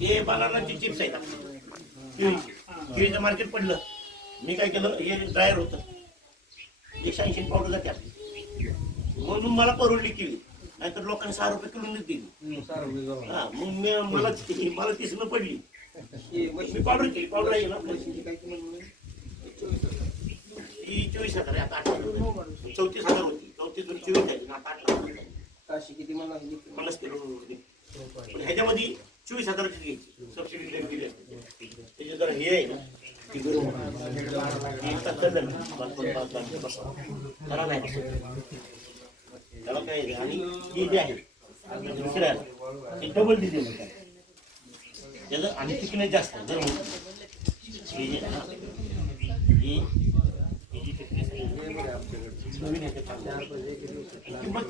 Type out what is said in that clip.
हे बालाराची चिप्स आहेत केळीचं मार्केट पडलं. मी काय केलं, हे ड्रायर होतं 180 पावडर जाते आपली, म्हणून मला परवडली केळी. नाहीतर लोकांनी 6 रुपये किलोनेच दिली. हा मग मला 30 पडली. मी पावडर केली. पावडर आहे ना ती 24,000 आहे. आता 34,000 होती. 34 24 आहे. आता 8 किती मला 50 किलो. पण ह्याच्यामध्ये 24,000ची घ्यायची सबसिडी दिली असते. त्याची जर हे आहे ना ती बरोबर खरा नाही त्याला काय. आणि हे जे आहे दुसऱ्या ते डबल दिले त्याचं आणि तिकने जास्त जर हे जे आहे ना ही नवीन आहे